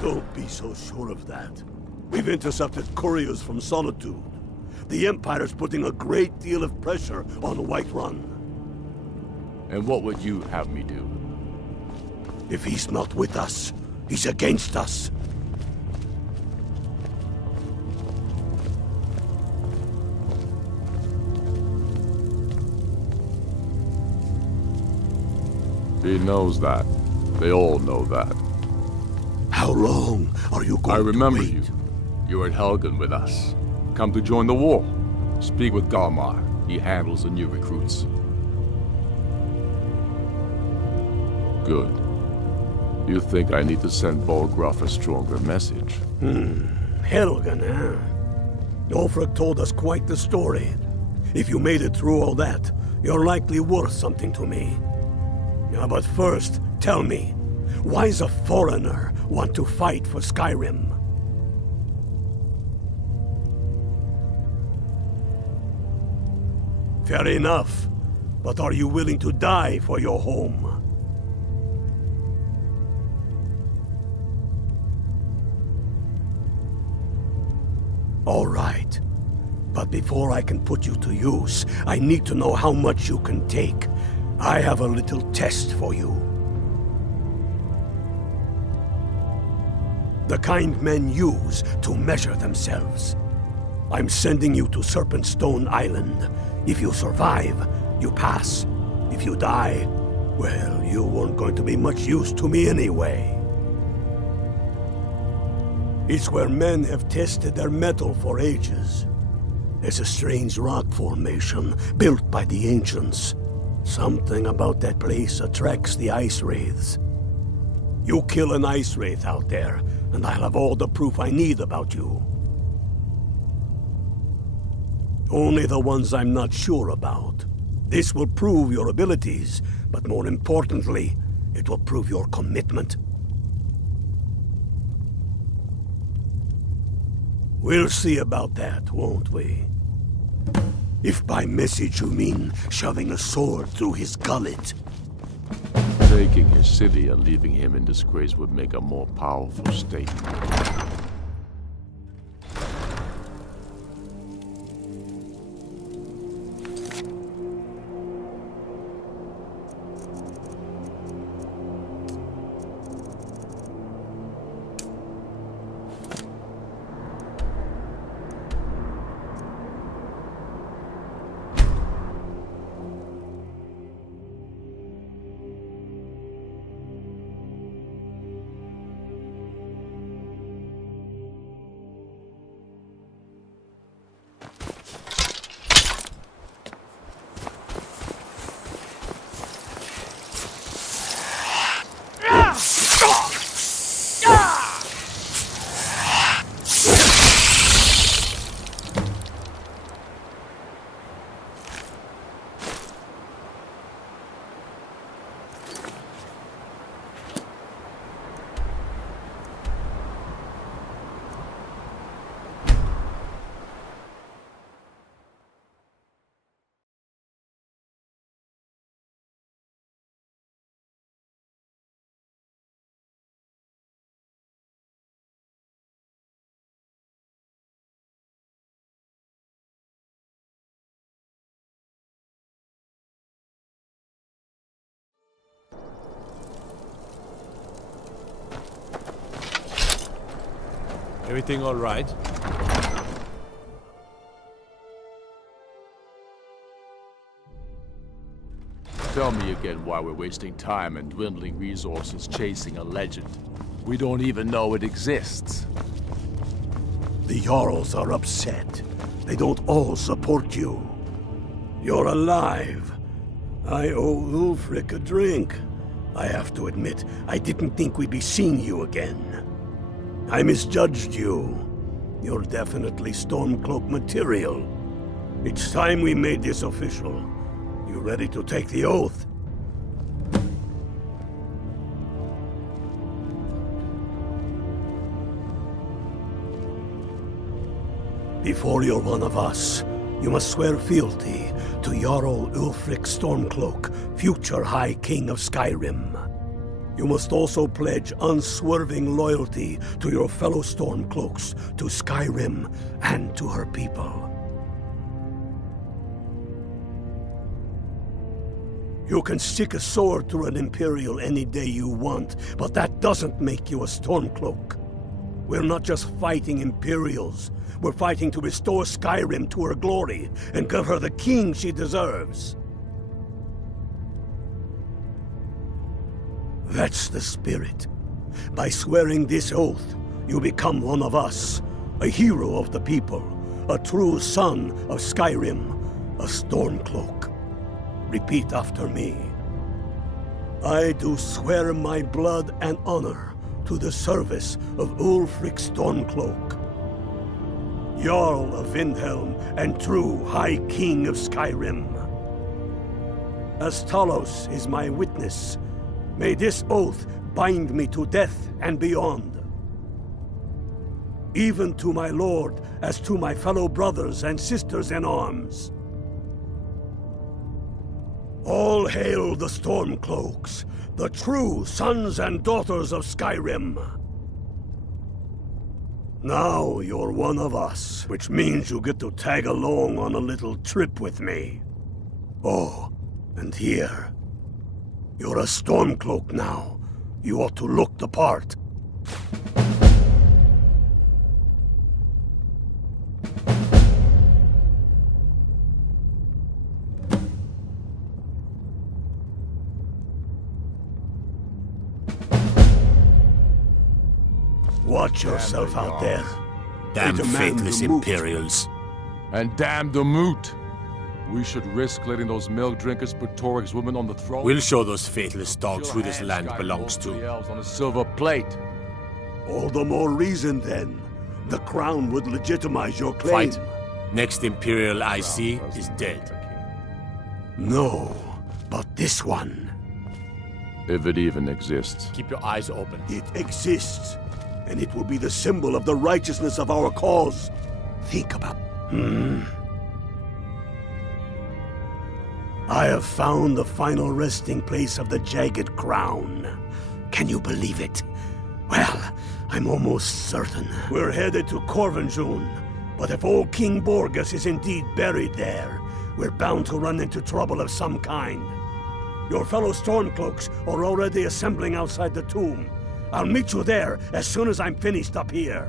Don't be so sure of that. We've intercepted couriers from Solitude. The Empire's putting a great deal of pressure on Whiterun. And what would you have me do? If he's not with us, he's against us. He knows that. They all know that. How long are you going to wait? I remember you. You were at Helgen with us. Come to join the war. Speak with Galmar. He handles the new recruits. Good. You think I need to send Bolgraf a stronger message? Helgen, huh? Ulfric told us quite the story. If you made it through all that, you're likely worth something to me. Yeah, but first, tell me, why does a foreigner want to fight for Skyrim? Fair enough, but are you willing to die for your home? All right, but before I can put you to use, I need to know how much you can take. I have a little test for you. The kind men use to measure themselves. I'm sending you to Serpentstone Island. If you survive, you pass. If you die, well, you weren't going to be much use to me anyway. It's where men have tested their metal for ages. There's a strange rock formation built by the ancients. Something about that place attracts the ice wraiths. You kill an ice wraith out there, and I'll have all the proof I need about you. Only the ones I'm not sure about. This will prove your abilities, but more importantly, it will prove your commitment. We'll see about that, won't we? If by message you mean shoving a sword through his gullet. Taking his city and leaving him in disgrace would make a more powerful statement. Everything all right? Tell me again why we're wasting time and dwindling resources chasing a legend. We don't even know it exists. The Jarls are upset. They don't all support you. You're alive. I owe Ulfric a drink. I have to admit, I didn't think we'd be seeing you again. I misjudged you. You're definitely Stormcloak material. It's time we made this official. You ready to take the oath? Before you're one of us, you must swear fealty to Jarl Ulfric Stormcloak, future High King of Skyrim. You must also pledge unswerving loyalty to your fellow Stormcloaks, to Skyrim, and to her people. You can stick a sword through an Imperial any day you want, but that doesn't make you a Stormcloak. We're not just fighting Imperials. We're fighting to restore Skyrim to her glory and give her the king she deserves. That's the spirit. By swearing this oath, you become one of us, a hero of the people, a true son of Skyrim, a Stormcloak. Repeat after me. I do swear my blood and honor to the service of Ulfric Stormcloak, Jarl of Windhelm and true High King of Skyrim. As Talos is my witness, may this oath bind me to death and beyond. Even to my lord, as to my fellow brothers and sisters in arms. All hail the Stormcloaks, the true sons and daughters of Skyrim. Now you're one of us, which means you get to tag along on a little trip with me. Oh, and here. You're a Stormcloak now. You ought to look the part. Watch yourself out there. Damn They demand faithless the moot. Imperials. And damn the moot! We should risk letting those milk drinkers put Torik's women on the throne. We'll show those faithless dogs who this land belongs to. On a silver plate. All the more reason, then. The crown would legitimize your claim. Fight. Next Imperial I see is dead. No, but this one. If it even exists. Keep your eyes open. It exists, and it will be the symbol of the righteousness of our cause. Think about... I have found the final resting place of the Jagged Crown. Can you believe it? Well, I'm almost certain. We're headed to Corvinjun, but if old King Borgus is indeed buried there, we're bound to run into trouble of some kind. Your fellow Stormcloaks are already assembling outside the tomb. I'll meet you there as soon as I'm finished up here.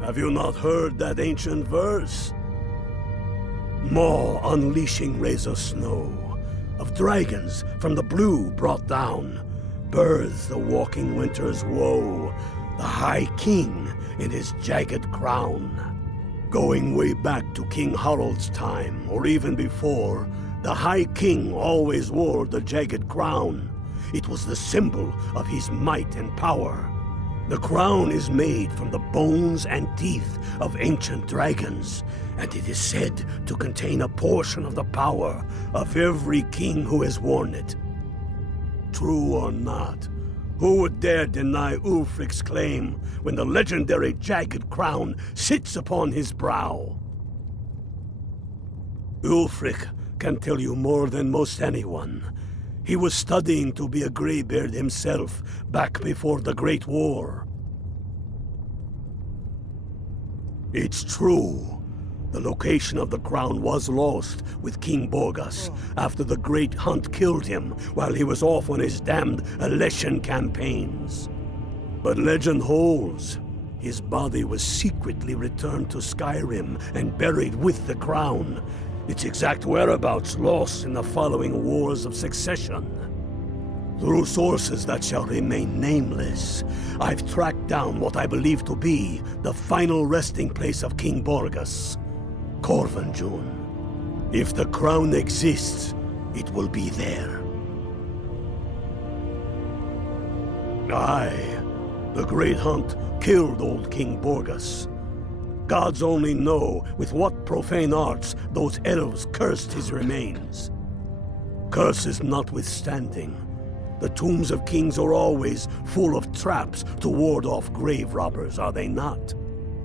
Have you not heard that ancient verse? Maw unleashing rays of snow, of dragons from the blue brought down, births the walking winter's woe, the High King in his jagged crown. Going way back to King Harald's time, or even before, the High King always wore the jagged crown. It was the symbol of his might and power. The crown is made from the bones and teeth of ancient dragons, and it is said to contain a portion of the power of every king who has worn it. True or not, who would dare deny Ulfric's claim when the legendary jagged crown sits upon his brow? Ulfric can tell you more than most anyone. He was studying to be a Greybeard himself back before the Great War. It's true. The location of the crown was lost with King Borgus after the Great Hunt killed him while he was off on his damned Alessian campaigns. But legend holds, his body was secretly returned to Skyrim and buried with the crown, its exact whereabouts lost in the following Wars of Succession. Through sources that shall remain nameless, I've tracked down what I believe to be the final resting place of King Borgus, Corvinjun. If the crown exists, it will be there. Aye, the Great Hunt killed old King Borgus. Gods only know with what profane arts those elves cursed his remains. Curses notwithstanding, the tombs of kings are always full of traps to ward off grave robbers, are they not?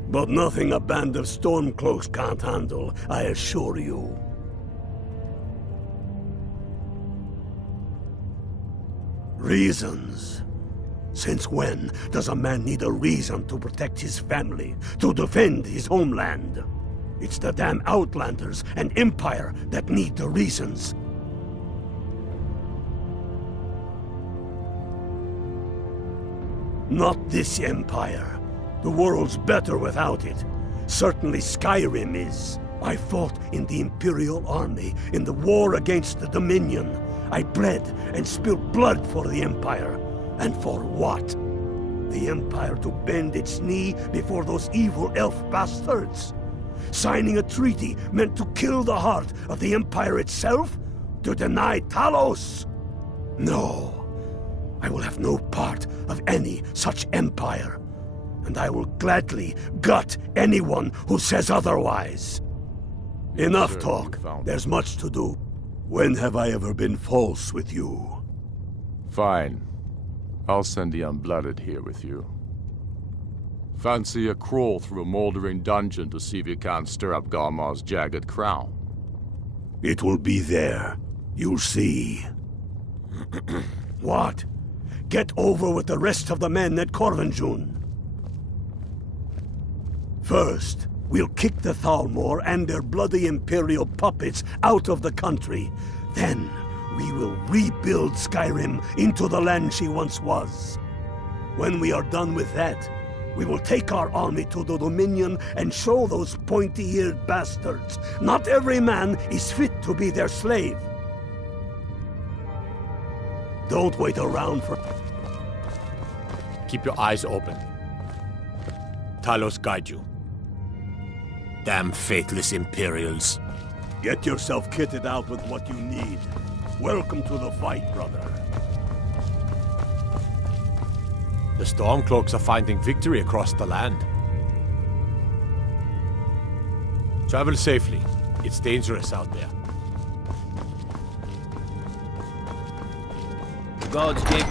But nothing a band of Stormcloaks can't handle, I assure you. Reasons? Since when does a man need a reason to protect his family, to defend his homeland? It's the damn Outlanders and Empire that need the reasons. Not this Empire. The world's better without it. Certainly Skyrim is. I fought in the Imperial Army in the war against the Dominion. I bled and spilled blood for the Empire. And for what? The Empire to bend its knee before those evil elf bastards? Signing a treaty meant to kill the heart of the Empire itself? To deny Talos? No. I will have no part of any such empire. And I will gladly gut anyone who says otherwise. Enough talk. There's much to do. When have I ever been false with you? Fine. I'll send the Unblooded here with you. Fancy a crawl through a moldering dungeon to see if you can't stir up Garmar's jagged crown? It will be there. You'll see. What? Get over with the rest of the men at Corvinjun. First, we'll kick the Thalmor and their bloody Imperial puppets out of the country. Then, we will rebuild Skyrim into the land she once was. When we are done with that, we will take our army to the Dominion and show those pointy-eared bastards. Not every man is fit to be their slave. Don't wait around for... Keep your eyes open. Talos guide you. Damn faithless Imperials. Get yourself kitted out with what you need. Welcome to the fight, brother. The Stormcloaks are finding victory across the land. Travel safely. It's dangerous out there. The gods gave